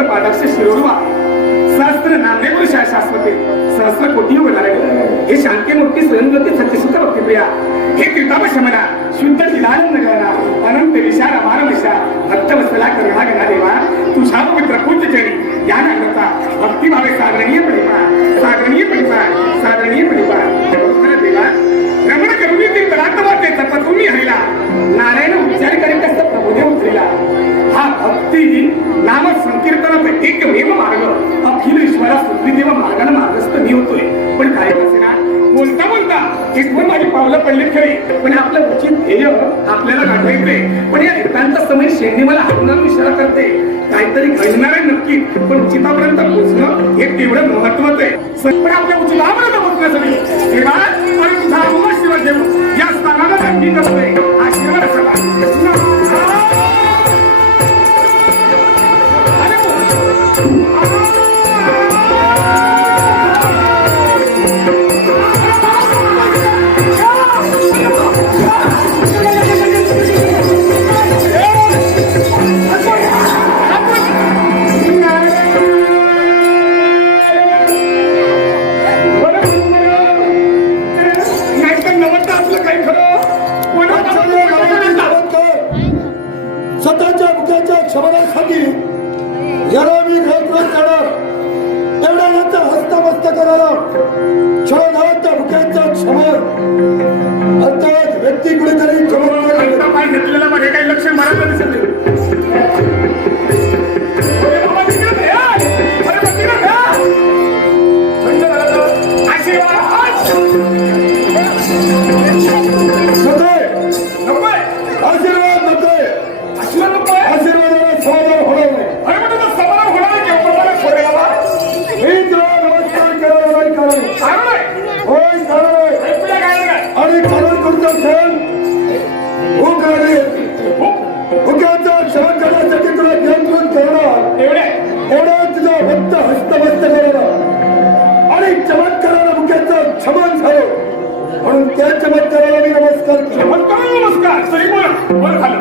मूर्ते सहस्र पादाक्ष शिरोडवा सहस्र नामे पुरुषा शाश्वते सहस्र कोटी वनारग हे शांती मूर्ती स्वयंवती सत्यसुत भक्तिप्रिया हे त्रिताप शमना शुद्ध चिदानंद गणा अनंत विशाल अमारमशा भक्तवत्सला करुणा मी तेव्हा मागाने मागस्त मी होतोय. पण काय ना बोलता बोलता इथून माझी पावलं पडली खरी. पण आपलं उचित ध्येय आपल्याला गाठायचंय. पण या एकांचा समय शेंडी मला हातून इशारा करते काहीतरी घडणार आहे नक्की. पण उचितापर्यंत पोहोचणं हे तेवढं महत्वाचं आहे. पण आपल्या उचितापर्यंत पोहोचण्यासाठी देवा आणि तुझा आशीर्वाद देऊ या स्थानाला नक्की करतोय. आशीर्वाद. क्षमनासाठी याला मी घरपर्यंत करणार एवढ्या यांचा हस्तमस्त करायला क्षमनाच्या मुख्यांचा क्षमन अर्थात व्यक्ती कुठेतरी कारण तुमचा भूक लागली भुक्याचा क्षमन करण्यासाठी तुला नियंत्रण तुझा भक्त हस्तभस्त करायला आणि चमत्काराला मुख्याचं क्षमन झालं म्हणून त्या चमत्काराला मी नमस्कार चमत्कार नमस्कार नमस्कार. तरी बरं झालं.